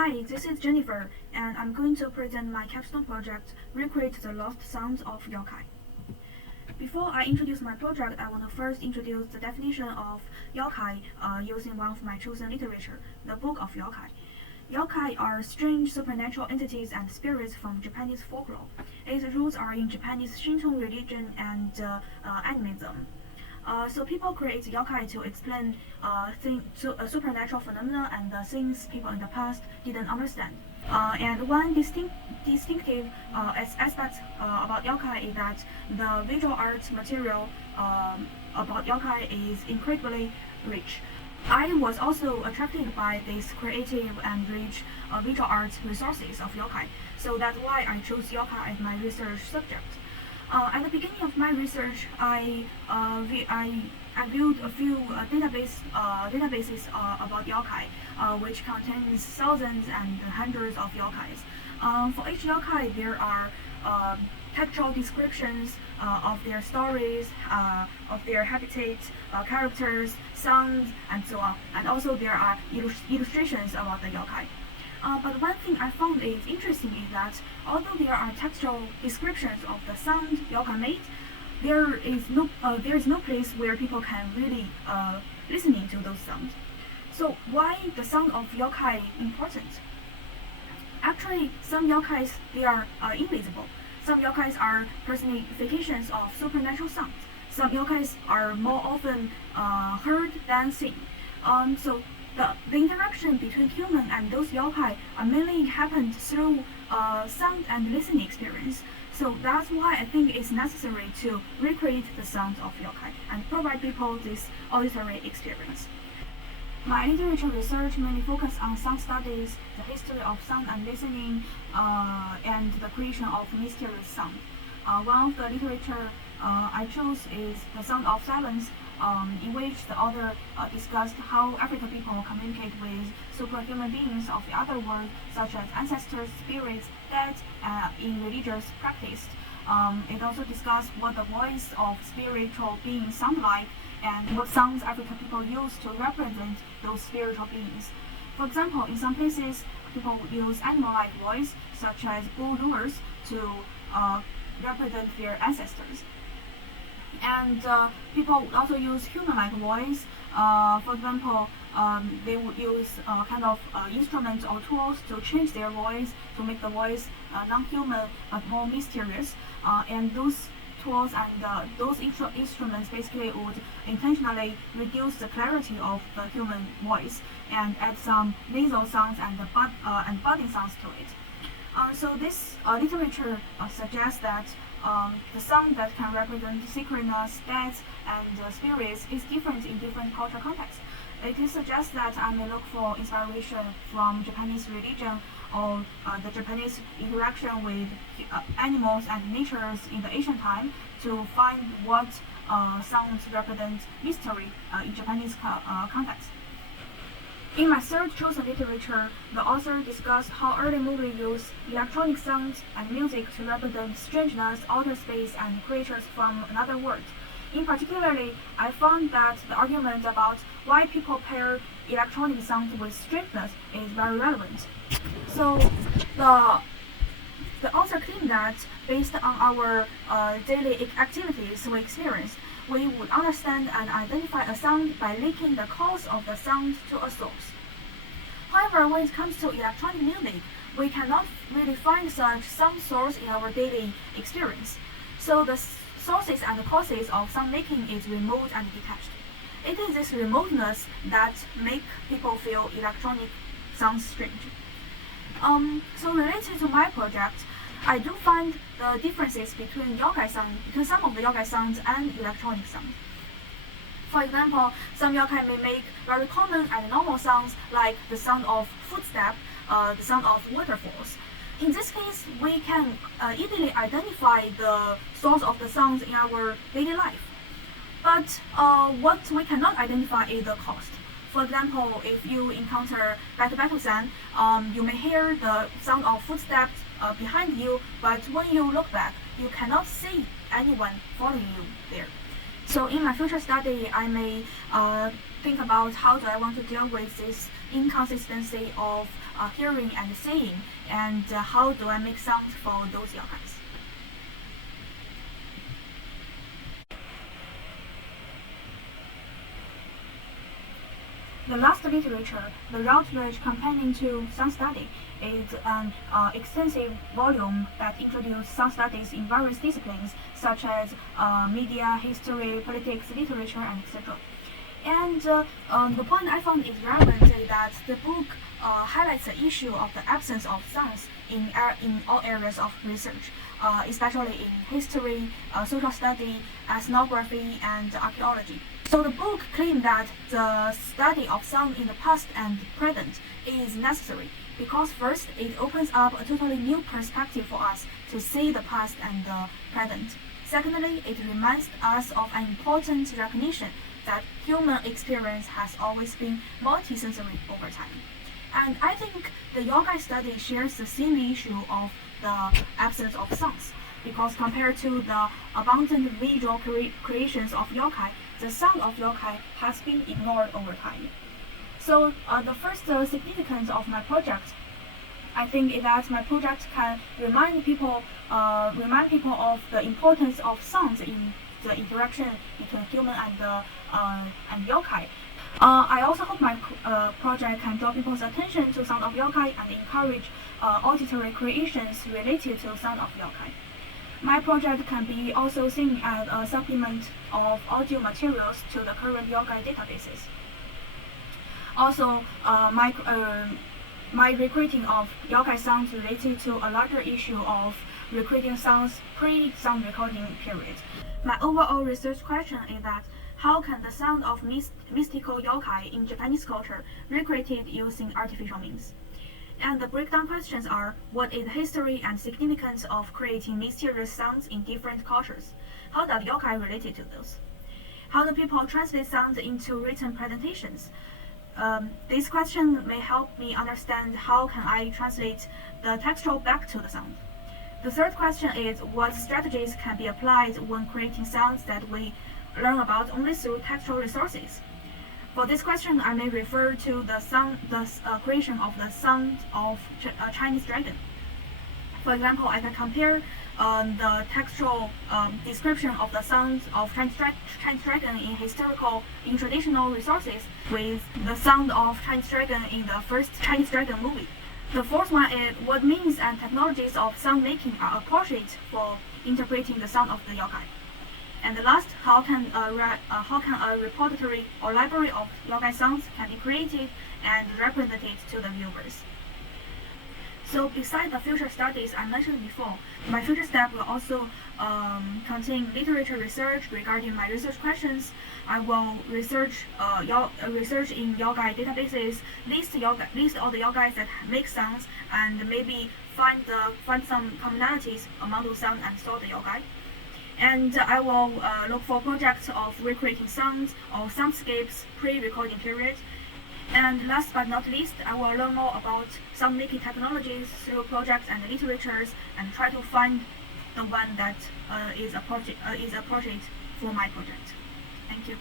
Hi, this is Jennifer, and I'm going to present my capstone project, Recreate the Lost Sounds of Yokai. Before I introduce my project, I want to first introduce the definition of yokai using one of my chosen literature, the Book of Yokai. Yokai are strange supernatural entities and spirits from Japanese folklore. Its roots are in Japanese Shinto religion and animism. So people create yokai to explain supernatural phenomena and things people in the past didn't understand. And one distinctive aspect about yokai is that the visual art material about yokai is incredibly rich. I was also attracted by these creative and rich visual art resources of yokai, so that's why I chose yokai as my research subject. At the beginning of my research, I viewed a few databases about yokai, which contains thousands and hundreds of yokais. For each yokai, there are textual descriptions of their stories, of their habitat, characters, sounds, and so on. And also there are illustrations about the yokai. But one thing I found is interesting is that although there are textual descriptions of the sound yokai made, there is no place where people can really listening to those sounds. So why the sound of yokai important? Actually, some yokais they are invisible. Some yokais are personifications of supernatural sounds. Some yokais are more often heard than seen. So the interaction between human and those yokai mainly happened through sound and listening experience. So that's why I think it's necessary to recreate the sounds of yokai and provide people this auditory experience. My literature research mainly focuses on sound studies, the history of sound and listening, and the creation of mysterious sound. One of the literature I chose is The Sound of Silence, in which the author discussed how African people communicate with superhuman beings of the other world, such as ancestors, spirits, dead, in religious practice. It also discussed what the voice of spiritual beings sound like and what sounds African people use to represent those spiritual beings. For example, in some places, people use animal-like voice, such as bull lures, to represent their ancestors. And people also use human-like voice. For example, they would use kind of instruments or tools to change their voice to make the voice non-human but more mysterious. And those tools and those instruments basically would intentionally reduce the clarity of the human voice and add some nasal sounds and budding sounds to it. So this literature suggests that the sound that can represent sacredness, death, and spirits is different in different cultural contexts. It suggests that I may look for inspiration from Japanese religion or the Japanese interaction with animals and natures in the ancient time to find what sounds represent mystery in Japanese context. In my third chosen literature, the author discussed how early movies use electronic sounds and music to represent strangeness, outer space, and creatures from another world. In particularly, I found that the argument about why people pair electronic sounds with strangeness is very relevant. So the author claimed that based on our daily activities we experience, we would understand and identify a sound by linking the cause of the sound to a source. However, when it comes to electronic music, we cannot really find such sound source in our daily experience. So the sources and the causes of sound making is remote and detached. It is this remoteness that make people feel electronic sounds strange. So related to my project, I do find the differences between some of the yokai sounds and electronic sounds. For example, some yokai may make very common and normal sounds like the sound of footsteps, the sound of waterfalls. In this case, we can easily identify the source of the sounds in our daily life. But what we cannot identify is the cost. For example, if you encounter battle sound, you may hear the sound of footsteps behind you, but when you look back, you cannot see anyone following you there. So in my future study, I may think about how do I want to deal with this inconsistency of hearing and seeing, and how do I make sound for those yokais. The last literature, the Routledge Companion to Sound Study, is an extensive volume that introduces sound studies in various disciplines such as media, history, politics, literature, and etc. And the point I found is relevant is that the book highlights the issue of the absence of sounds in all areas of research, especially in history, social study, ethnography, and archaeology. So the book claimed that the study of sound in the past and present is necessary because first, it opens up a totally new perspective for us to see the past and the present. Secondly, it reminds us of an important recognition that human experience has always been multisensory over time. And I think the yokai study shares the same issue of the absence of sounds, because compared to the abundant visual creations of yokai, the sound of yokai has been ignored over time. So the first significance of my project, I think, is that my project can remind people of the importance of sounds in the interaction between human and yokai. I also hope my project can draw people's attention to sound of yokai and encourage auditory creations related to sound of yokai. My project can be also seen as a supplement of audio materials to the current yokai databases. Also, my recreating of yokai sounds related to a larger issue of recreating sounds pre-sound recording period. My overall research question is that how can the sound of mystical yokai in Japanese culture recreated using artificial means? And the breakdown questions are, what is the history and significance of creating mysterious sounds in different cultures? How does yokai related to those? How do people translate sounds into written presentations? This question may help me understand how can I translate the textual back to the sound. The third question is, what strategies can be applied when creating sounds that we learn about only through textual resources? For this question, I may refer to the creation of the sound of Chinese dragon. For example, I can compare the textual description of the sound of Chinese dragon in traditional resources with the sound of Chinese dragon in the first Chinese dragon movie. The fourth one is, what means and technologies of sound making are appropriate for interpreting the sound of the yokai. And the last, how can a repository or library of yokai sounds can be created and represented to the viewers? So besides the future studies I mentioned before, my future step will also contain literature research regarding my research questions. I will research in yokai databases, list all the yokais that make sounds, and maybe find some commonalities among those sounds and store the yokai. And I will look for projects of recreating sounds or soundscapes pre-recording period. And last but not least, I will learn more about sound making technologies through projects and literatures and try to find the one that is appropriate for my project. Thank you.